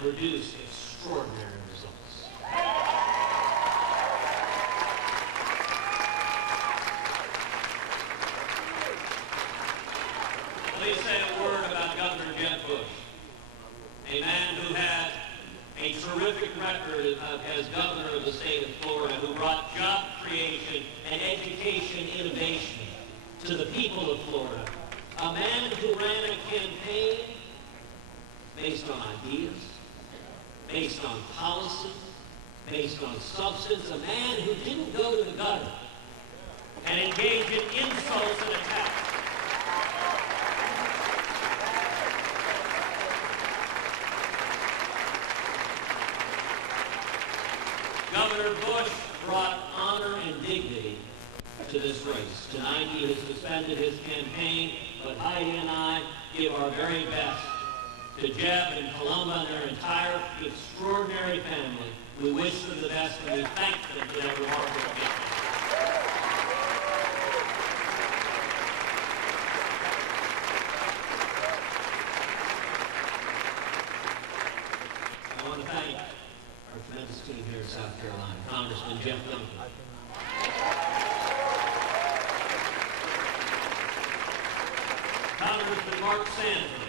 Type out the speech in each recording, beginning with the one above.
produce extraordinary results. Please say a word about Governor Jeb Bush, a man who had a terrific record as governor of the state of Florida, who brought job creation and education innovation to the people of Florida. A man who ran a campaign based on ideas, based on policy, based on substance. A man who didn't go to the gutter and engage in insults and attacks. Governor Bush brought honor and dignity to this race. Tonight he has suspended his campaign, but Heidi and I give our very best to Jeb and Columba and their entire extraordinary family. We wish them the best and we thank them for their remarkable gift. I want to thank our tremendous team here in South Carolina, Congressman Jeff Duncan, Congressman Mark Sanford,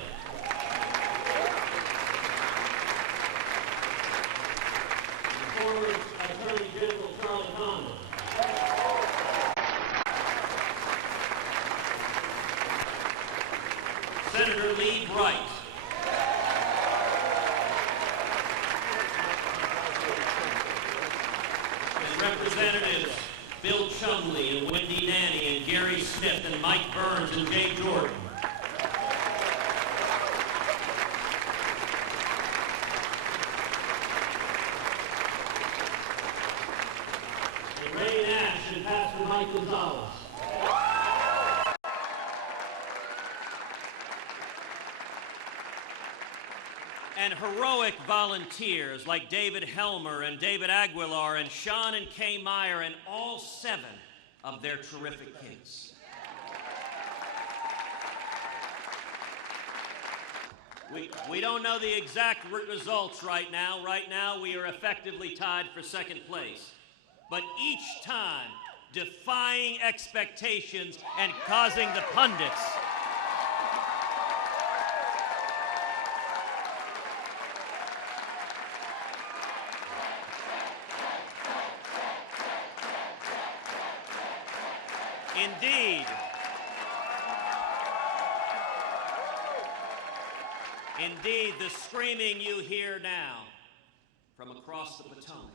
the former Attorney General Charles Condon, Senator Lee Bright, and Representatives Bill Chumley and Wendy Nanny and Gary Smith and Mike Burns and Jay Jordan. And Ray Nash and Pastor Mike Gonzalez. And heroic volunteers like David Helmer and David Aguilar and Sean and Kay Meyer and all 7 of their terrific kids. We don't know the exact results right now. Right now we are effectively tied for 2nd place. But each time defying expectations and causing the pundits Indeed, the screaming you hear now from across the Potomac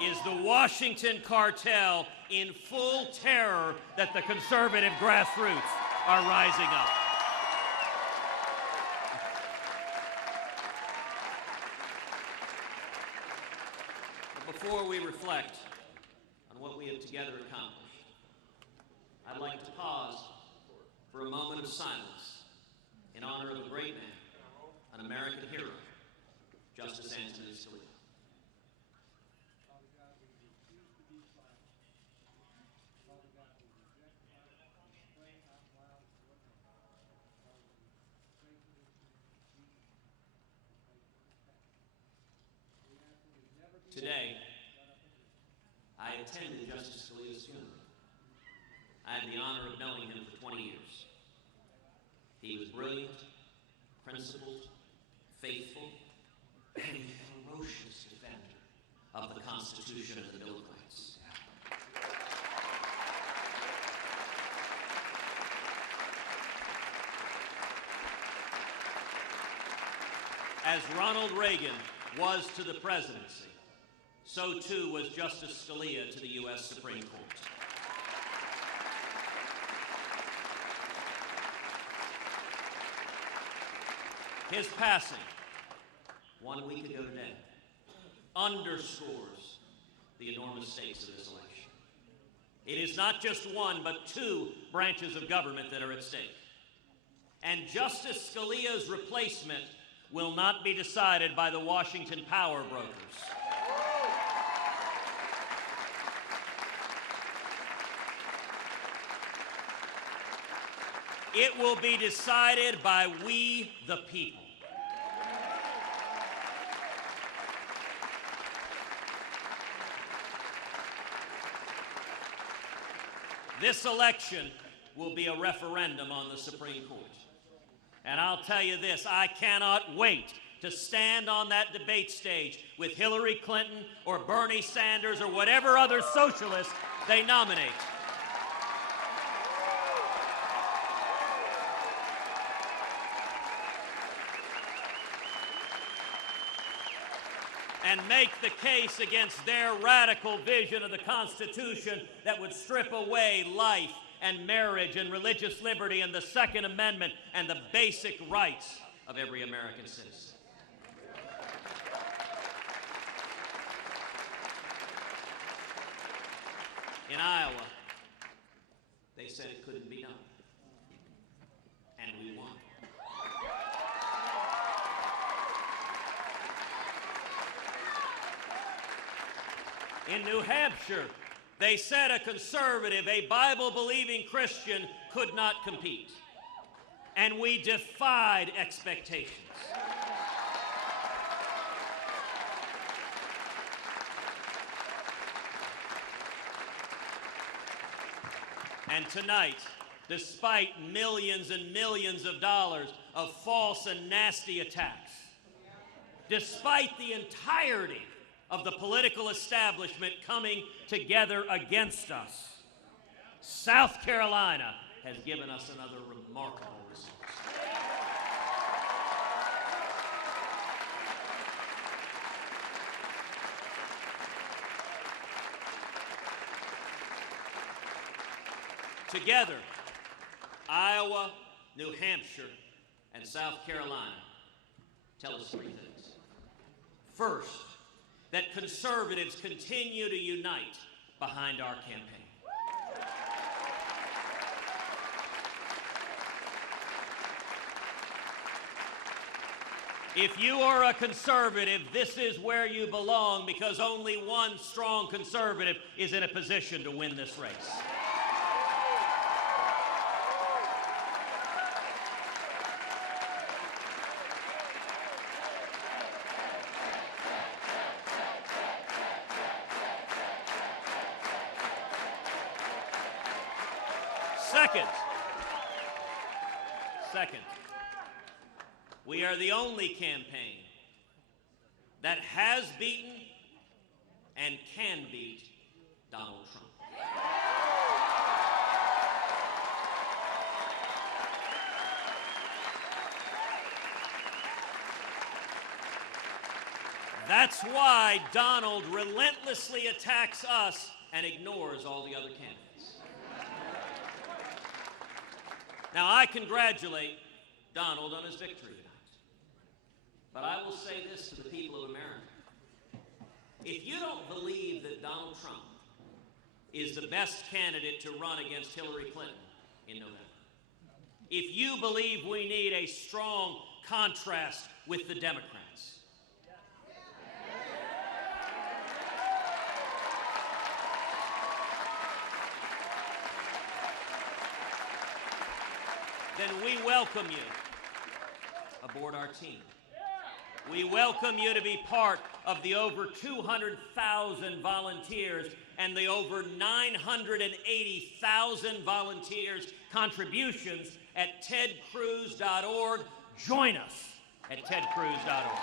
is the Washington cartel in full terror that the conservative grassroots are rising up. But before we reflect on what we have together accomplished, I'd like to pause for a moment of silence in honor of a great man, an American hero, Justice Antonin Scalia. Today, I attended Justice Scalia's funeral. I had the honor of knowing him for 20 years. He was brilliant, principled, faithful, and a ferocious defender of the Constitution and the Bill of Rights. As Ronald Reagan was to the presidency, so too was Justice Scalia to the U.S. Supreme Court. His passing, 1 week ago today, underscores the enormous stakes of this election. It is not just one, but 2 branches of government that are at stake. And Justice Scalia's replacement will not be decided by the Washington power brokers. It will be decided by we, the people. This election will be a referendum on the Supreme Court. And I'll tell you this, I cannot wait to stand on that debate stage with Hillary Clinton or Bernie Sanders or whatever other socialist they nominate. And make the case against their radical vision of the Constitution that would strip away life and marriage and religious liberty and the Second Amendment and the basic rights of every American citizen. In Iowa, they said it couldn't be done, and we won. In New Hampshire, they said a conservative, a Bible-believing Christian, could not compete, and we defied expectations. And tonight, despite millions and millions of dollars of false and nasty attacks, despite the entirety of the political establishment coming together against us, South Carolina has given us another remarkable result. Together, Iowa, New Hampshire, and South Carolina tell us three things. First, that conservatives continue to unite behind our campaign. If you are a conservative, this is where you belong, because only one strong conservative is in a position to win this race. Second, we are the only campaign that has beaten and can beat Donald Trump. That's why Donald relentlessly attacks us and ignores all the other candidates. Now, I congratulate Donald on his victory tonight. But I will say this to the people of America. If you don't believe that Donald Trump is the best candidate to run against Hillary Clinton in November, if you believe we need a strong contrast with the Democrats, then we welcome you aboard our team. We welcome you to be part of the over 200,000 volunteers and the over 980,000 volunteers' contributions at tedcruz.org. Join us at tedcruz.org.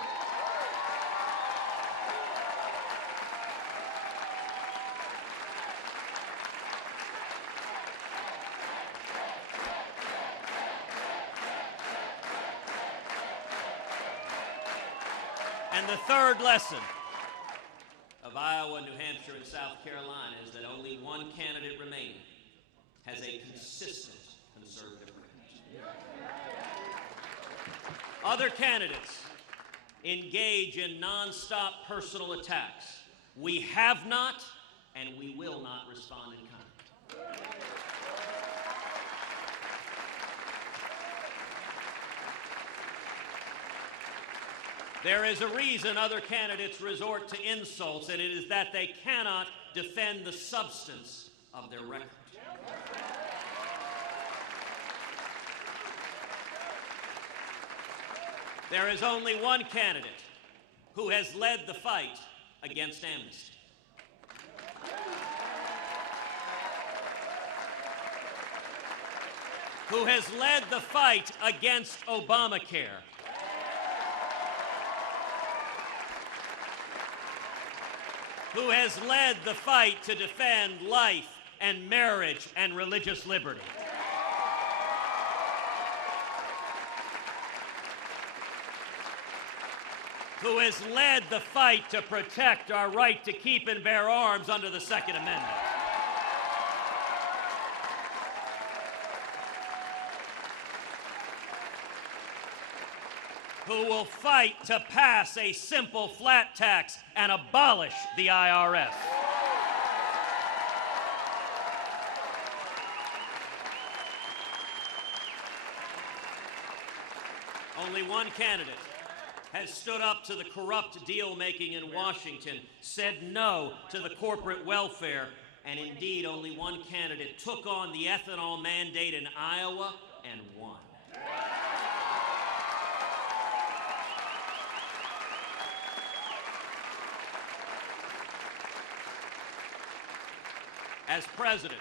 And the third lesson of Iowa, New Hampshire, and South Carolina is that only one candidate remaining has a consistent conservative record. Other candidates engage in nonstop personal attacks. We have not, and we will not respond in kind. There is a reason other candidates resort to insults, and it is that they cannot defend the substance of their record. There is only one candidate who has led the fight against amnesty. who has led the fight against Obamacare, who has led the fight to defend life and marriage and religious liberty, who has led the fight to protect our right to keep and bear arms under the Second Amendment, who will fight to pass a simple flat tax and abolish the IRS. Only one candidate has stood up to the corrupt deal-making in Washington, said no to the corporate welfare, and indeed only one candidate took on the ethanol mandate in Iowa and won. As president,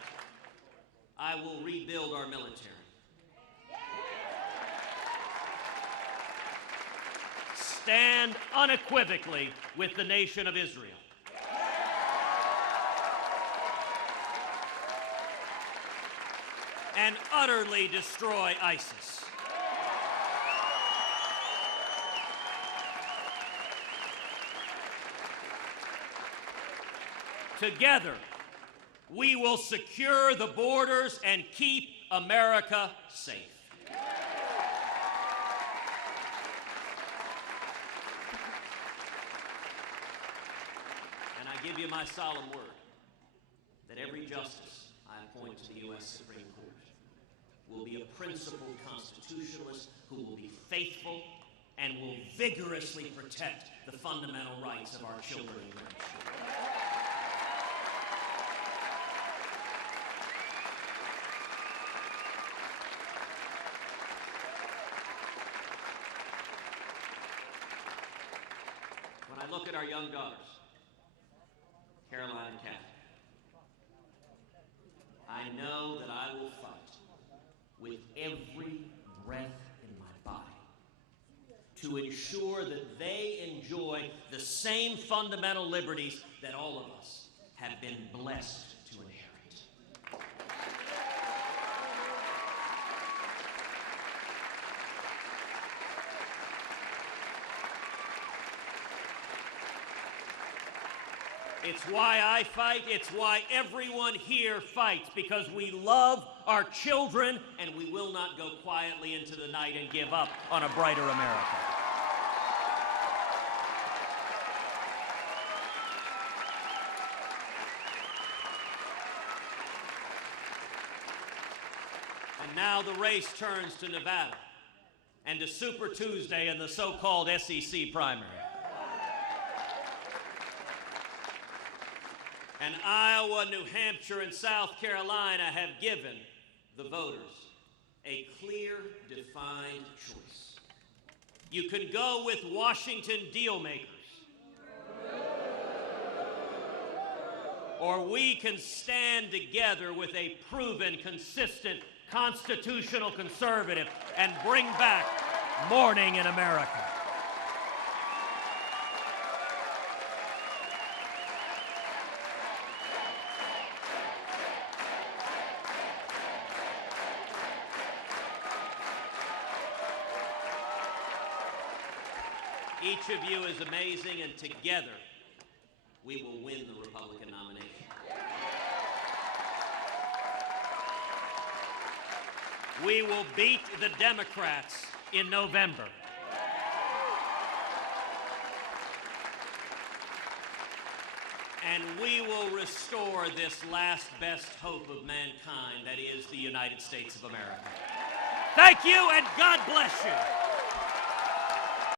I will rebuild our military. Stand unequivocally with the nation of Israel. And utterly destroy ISIS. Together, we will secure the borders and keep America safe. And I give you my solemn word that every justice I appoint to the U.S. Supreme Court will be a principled constitutionalist who will be faithful and will vigorously protect the fundamental rights of our children and grandchildren. When I look at our young daughters, Caroline and Kathy, I know that I will fight with every breath in my body to ensure that they enjoy the same fundamental liberties that all of us have been blessed to inherit. It's why I fight. It's why everyone here fights, because we love our children and we will not go quietly into the night and give up on a brighter America. And now the race turns to Nevada and to Super Tuesday and the so-called SEC primary. And Iowa, New Hampshire, and South Carolina have given the voters a clear, defined choice. You can go with Washington deal makers, or we can stand together with a proven, consistent, constitutional conservative and bring back morning in America. Each of you is amazing, and together we will win the Republican nomination. We will beat the Democrats in November. And we will restore this last best hope of mankind, that is the United States of America. Thank you, and God bless you.